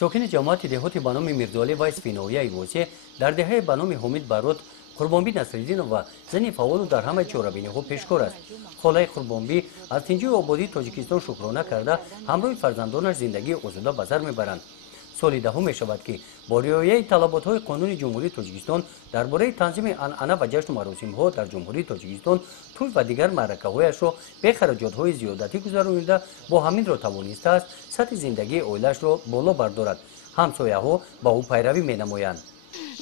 ساکن جماعت دهاتی به نام میرزاعلی وایس فینویه واسه در دهه به نام حمید بارود قربانبی نصرالدین و زنی فعال در همه چهاربینی‌ها پیشکار است. خاله قربانبی از تنجی آبادی تاجیکستان شکرانه کرده همراه فرزندانش زندگی آزاده به سر میبرند. سال دهم می شود که با رعایت طلبات‌های قانون جمهوری تاجیکستان درباره تنظیم عنعنه و جشن و مراسم‌ها در جمهوری تاجیکستان طول و دیگر معرکه‌هایش را به خراجات‌های زیادتی گذرانیده با همین را توانسته است سطح زندگی عائله‌اش را بالا بردارد. همسایه‌ها با او پیروی می‌نمایند.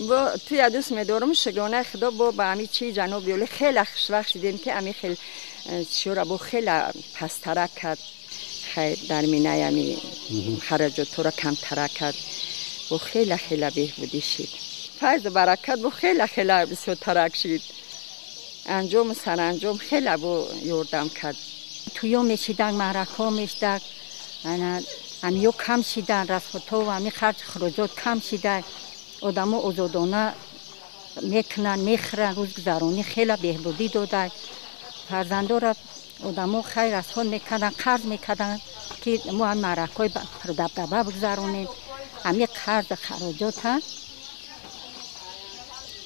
با توی دوست می‌دارم شکرانه خدا با همین چی جناب ولی خیلی خوشوقت شدیم که همین خیلی شورا با خیلی پست‌تر کرد. خیلی در مینه همی خراجات را کمتر کرد و خیلی بهبودی شد. فیض برکت با خیلی بسیار ترک شد. انجام سرانجام خیلی با یاردم کرد. تویا میشیدن معرکه میشدن همیو کم شدن رفت و همی خراجات کم شدن آدم آزادانه میکنن میخرن روز گذرانی خیلی بهبودی دادن فرزنده را آدم خیر از خود میکردن قرض میکردن که ما هم معرکه دبدبه بگذرانیم همی قرض خراجات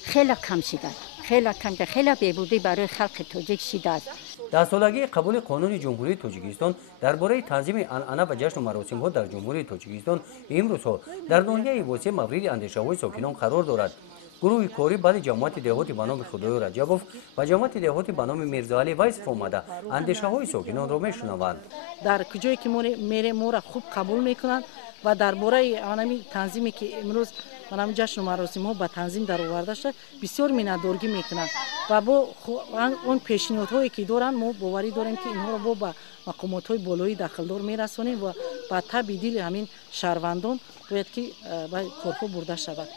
خیلی کم شدن خیلی بهبودی برای خلق تاجیک شده است. در سالگی قبول قانون جمهوری تاجیکستان درباره تنظیم عنعنه و جشن و مراسم‌ها در جمهوری تاجیکستان امروزها در ناحیه واسه مورد اندیشه‌های ساکنان قرار دارد. گروه کاری بعد جماعت دهاتی به نام خدای رجبوف و جماعت دهاتی به نام میرزاعلی وایس آمده اندیشه‌های ساکنان را میشنوند. در کجایی که میره ما را خوب قبول میکنند و درباره آنمی تنظیمی که امروز آنمی جشن و مراسم ها به تنظیم در آورده شده بسیار میندارگی میکنند و با اون پیشنهادهایی که دارن ما باوری داریم که اینها را با مقامات های بالایی داخلدار میرسونیم و با تبدیل همین شهروندان باید که به کارها برده شود.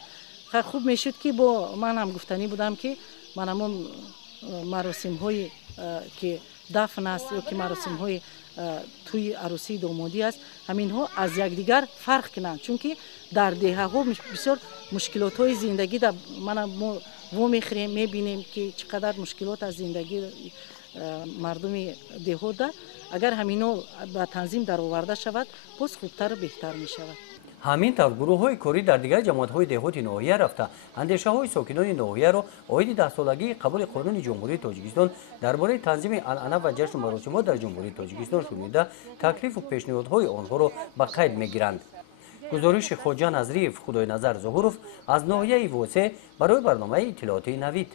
خوب میشد که با من هم گفتنی بودم که من هم مراسم های که دفن است یا که مراسم های توی عروسی دامادی است همین ها از یکدیگر فرق کنند چون که در دهه ها بسیار مشکلات های زندگی در ما میخریم میبینیم که چقدر مشکلات از زندگی مردم دهات ده اگر همین ها به تنظیم در آورده شود باز خوبتر و بهتر می شود. همینطور گروه‌های کاری در دیگر جماعت‌های دهاتی ناحیه رفته اندیشه‌های ساکنان ناحیه را عاید 10 سالگی قبول قانون جمهوری تاجیکستان درباره تنظیم عنعنه و جشن و مراسم‌ها در جمهوری تاجیکستان شنیده تکلیف و پیشنهادهای آنها را به قید می‌گیرند. گزارش خواجه نظریف خدای نظر ظهوروف از ناحیه واسه برای برنامه اطلاعاتی نوید.